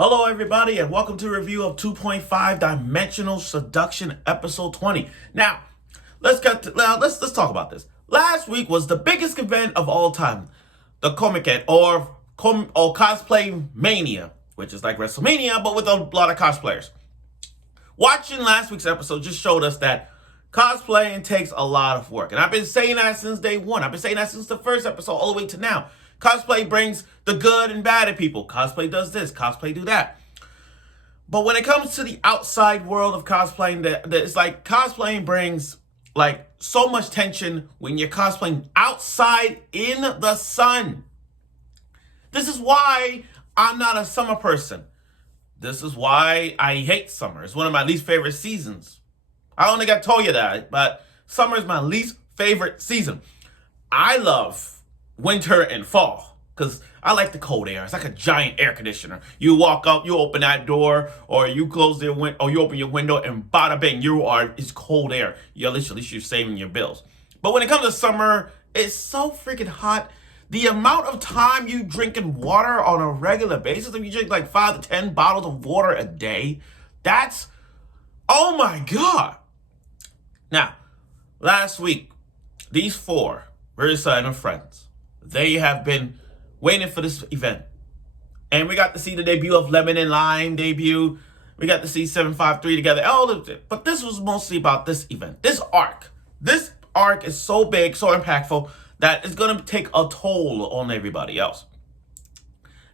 Hello, everybody, and welcome to a review of 2.5 Dimensional Seduction, episode 20. Now, let's talk about this. Last week was the biggest event of all time, the Comic-Con or Cosplay Mania, which is like WrestleMania, but with a lot of cosplayers. Watching last week's episode just showed us that cosplaying takes a lot of work, and I've been saying that since day one. I've been saying that since the first episode all the way to now. Cosplay brings the good and bad in people. Cosplay does this, cosplay do that. But when it comes to the outside world of cosplaying, it's like cosplaying brings like so much tension when you're cosplaying outside in the sun. This is why I'm not a summer person. This is why I hate summer. It's one of my least favorite seasons. I only got told you that, but summer is my least favorite season. I love winter and fall because I like the cold air. It's like a giant air conditioner. You walk up, you open that door, or you close the window, or you open your window, and bada bing, it's cold air. At least you're saving your bills. But when it comes to summer, it's so freaking hot. The amount of time you drinking water on a regular basis, if you drink like 5 to 10 bottles of water a day, that's, oh my God. Now, last week, these four, Ririsa and her friends, they have been waiting for this event. And we got to see the debut of Lemon and Lime debut. We got to see 753 together. But this was mostly about this event, this arc. This arc is so big, so impactful, that it's going to take a toll on everybody else.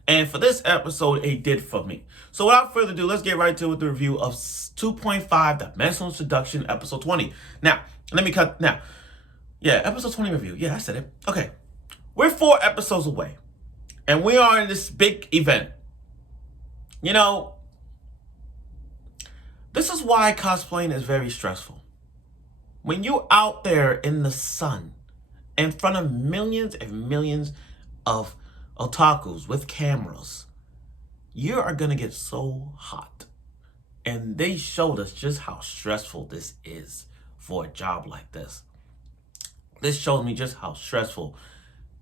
And for this episode, it did for me. So without further ado, let's get right to it with the review of 2.5 Dimensional Seduction, episode 20. Now, episode 20 review. Yeah, I said it. Okay. We're 4 episodes away, and we are in this big event. You know, this is why cosplaying is very stressful. When you're out there in the sun, in front of millions and millions of otakus with cameras, you are going to get so hot. And they showed us just how stressful this is for a job like this. This shows me just how stressful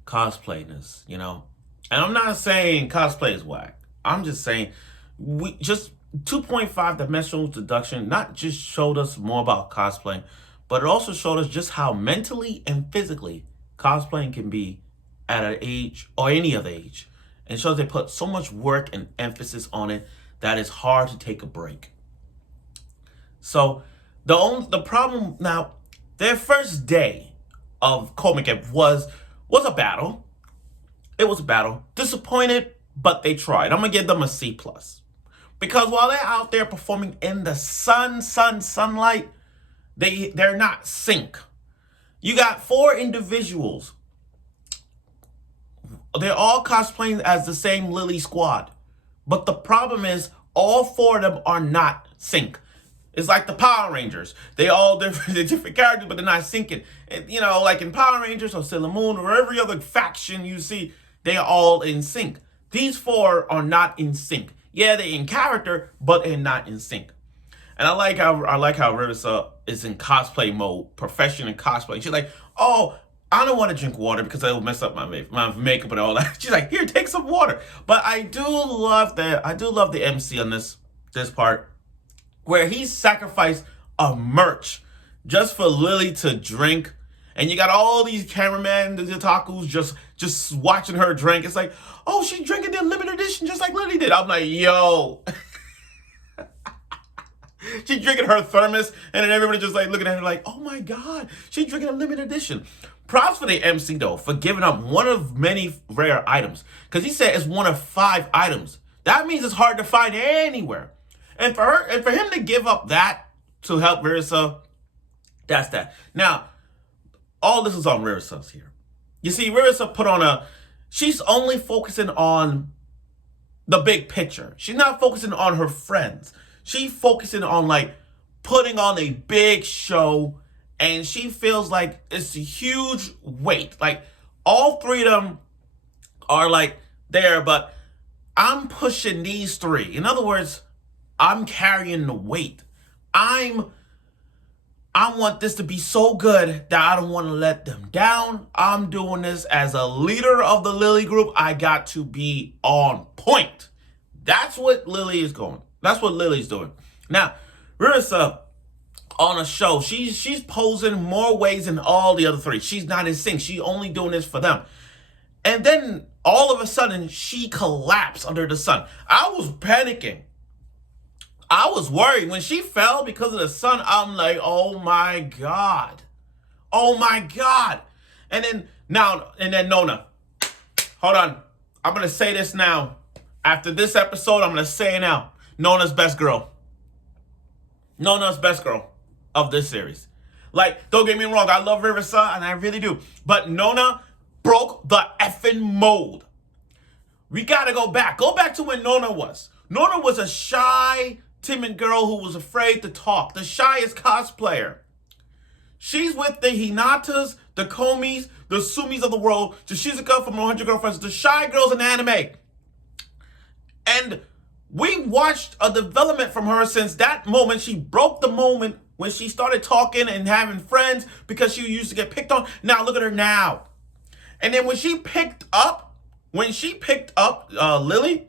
cosplaying is, you know. And I'm not saying cosplay is whack. I'm just saying 2.5 Dimensional Seduction not just showed us more about cosplaying, but it also showed us just how mentally and physically cosplaying can be at an age or any other age. And shows they put so much work and emphasis on it that it's hard to take a break. So the problem now, their first day of Comic-Con was a battle. It was a battle. Disappointed, but they tried. I'm going to give them a C+. Because while they're out there performing in the sunlight, they're not sync. You got 4 individuals. They're all cosplaying as the same Lily squad. But the problem is all 4 of them are not sync. It's like the Power Rangers. They're different characters, but they're not syncing. And, you know, like in Power Rangers or Sailor Moon or every other faction you see, they are all in sync. These 4 are not in sync. Yeah, they're in character, but they're not in sync. And I like how Ririsa is in cosplay mode, professional in cosplay. She's like, oh, I don't want to drink water because it'll mess up my makeup and all that. She's like, here, take some water. But I do love the MC on this part, where he sacrificed a merch just for Lily to drink. And you got all these cameramen, the otakus, just watching her drink. It's like, oh, she's drinking the limited edition just like Lily did. I'm like, yo. She's drinking her thermos, and then everybody just like looking at her like, oh my God, she's drinking a limited edition. Props for the MC though, for giving up one of many rare items. Because he said it's one of 5 items. That means it's hard to find anywhere. And for him to give up that to help Ririsa, that's that. Now, all this is on Ririsa's here. You see, Ririsa she's only focusing on the big picture. She's not focusing on her friends. She's focusing on like putting on a big show, and she feels like it's a huge weight. Like all 3 of them are like there, but I'm pushing these 3. In other words, I'm carrying the weight. I want this to be so good that I don't want to let them down. I'm doing this as a leader of the Lily group. I got to be on point. That's what Lily is going. That's what Lily's doing. Now, Ririsa on a show, she's posing more ways than all the other three. She's not in sync. She's only doing this for them. And then all of a sudden, she collapsed under the sun. I was panicking. I was worried. When she fell because of the sun, I'm like, oh my God. Oh my God. And then Nona. Hold on. I'm going to say this now. After this episode, I'm going to say it now. Nona's best girl. Nona's best girl of this series. Like, don't get me wrong. I love Ririsa, and I really do. But Nona broke the effing mold. We got to go back. Go back to when Nona was. Nona was a shy, timid girl who was afraid to talk. The shyest cosplayer. She's with the Hinatas, the Komis, the Sumis of the world, the Shizuka from 100 Girlfriends, the shy girls in anime. And we watched a development from her since that moment. She broke the moment when she started talking and having friends because she used to get picked on. Now look at her now. And then when she picked up Lily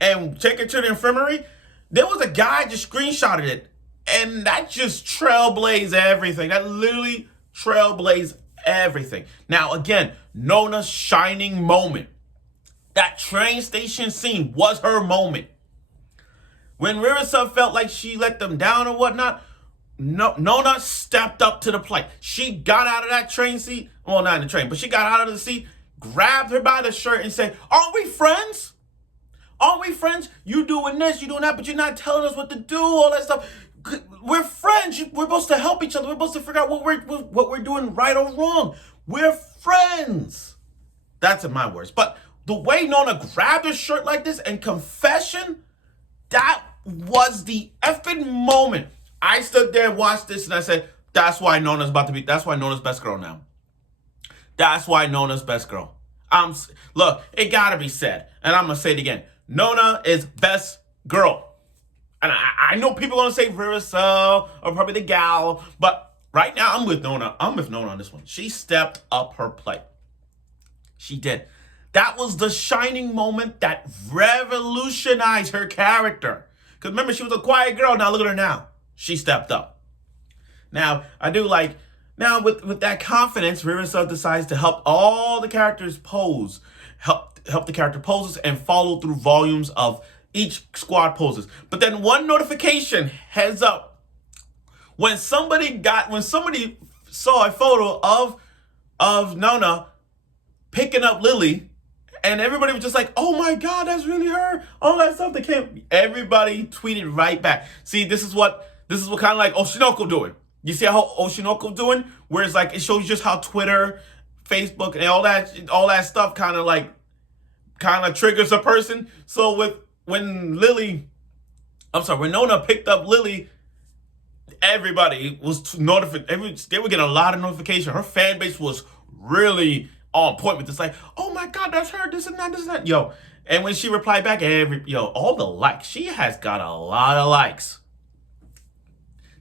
and take her to the infirmary, there was a guy just screenshotted it. And that just trailblazed everything. That literally trailblazed everything. Now, again, Nona's shining moment. That train station scene was her moment. When Ririsa felt like she let them down or whatnot, Nona stepped up to the plate. She got out of that train seat. Well, not in the train, but she got out of the seat, grabbed her by the shirt and said, aren't we friends? Aren't we friends? You doing this, you doing that, but you're not telling us what to do, all that stuff. We're friends. We're supposed to help each other. We're supposed to figure out what we're doing right or wrong. We're friends. That's in my words. But the way Nona grabbed her shirt like this and confession, that was the effing moment. I stood there and watched this and I said, that's why Nona's best girl now. That's why Nona's best girl. Look, it gotta be said, and I'm gonna say it again. Nona is best girl. And I know people are gonna say Ririsa or probably the gal, but right now I'm with Nona. I'm with Nona on this one. She stepped up her play. She did. That was the shining moment that revolutionized her character. Because remember, she was a quiet girl. Now look at her now. She stepped up. Now, I do like, now with that confidence, Ririsa decides to help all the characters pose. Help the character poses and follow through volumes of each squad poses. But then one notification heads up. When somebody saw a photo of Nona picking up Lily, and everybody was just like, oh my God, that's really her. All that stuff. Everybody tweeted right back. See, this is what kind of like Oshinoko doing. You see how Oshinoko doing? Where it's like, it shows just how Twitter, Facebook, and all that stuff kind of triggers a person. So when Nona picked up Lily, everybody was notified. They were getting a lot of notification. Her fan base was really on point with this, like, oh my God, that's her, this and that. Yo. And when she replied back, all the likes. She has got a lot of likes.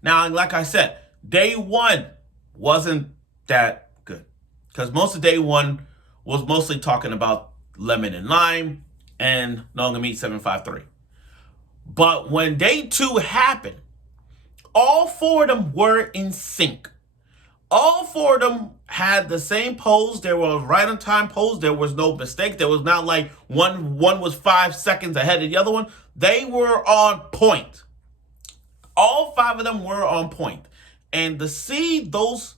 Now, like I said, day one wasn't that good. Because most of day one was mostly talking about Lemon and Lime and Nogami 753. But when day two happened, all four of them were in sync. All four of them had the same pose. They were right on time pose. There was no mistake. There was not like one was 5 seconds ahead of the other one. They were on point. All five of them were on point. And to see those,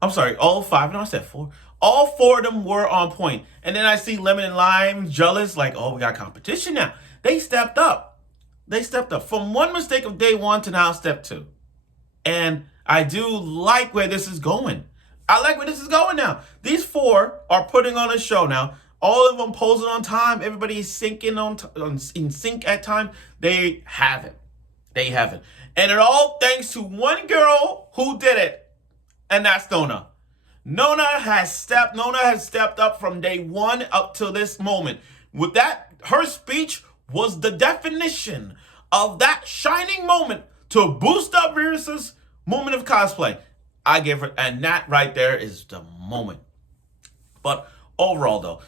all five. No, I said four. All four of them were on point. And then I see Lemon and Lime jealous, like, oh, we got competition now. They stepped up. From one mistake of day one to now step two. And I do like where this is going. I like where this is going now. These four are putting on a show now. All of them posing on time. Everybody is in sync at time. They have it. And it all thanks to one girl who did it. And that's Nona. Nona has stepped up from day one up to this moment. With that, her speech was the definition of that shining moment to boost up Ririsa's moment of cosplay. I give her, and that right there is the moment. But overall though,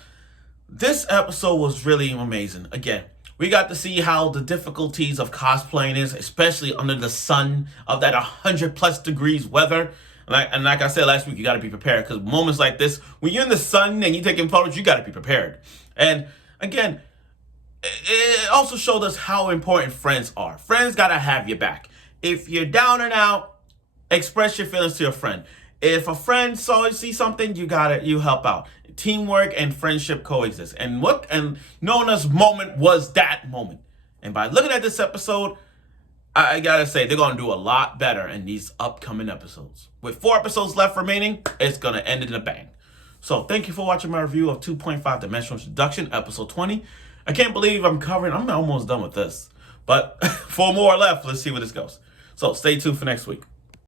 this episode was really amazing. Again, We got to see how the difficulties of cosplaying is, especially under the sun of that 100+ degrees weather. And like I said last week, you got to be prepared, because moments like this, when you're in the sun and you're taking photos, you got to be prepared. And again, it also showed us how important friends are. Friends got to have your back. If you're down and out, express your feelings to your friend. If a friend see something, you help out. Teamwork and friendship coexist. And Nona's moment was that moment. And by looking at this episode, I gotta say, they're gonna do a lot better in these upcoming episodes. With 4 episodes left remaining, it's gonna end in a bang. So thank you for watching my review of 2.5 Dimensional Seduction, episode 20. I can't believe I'm almost done with this. But 4 more left. Let's see where this goes. So stay tuned for next week.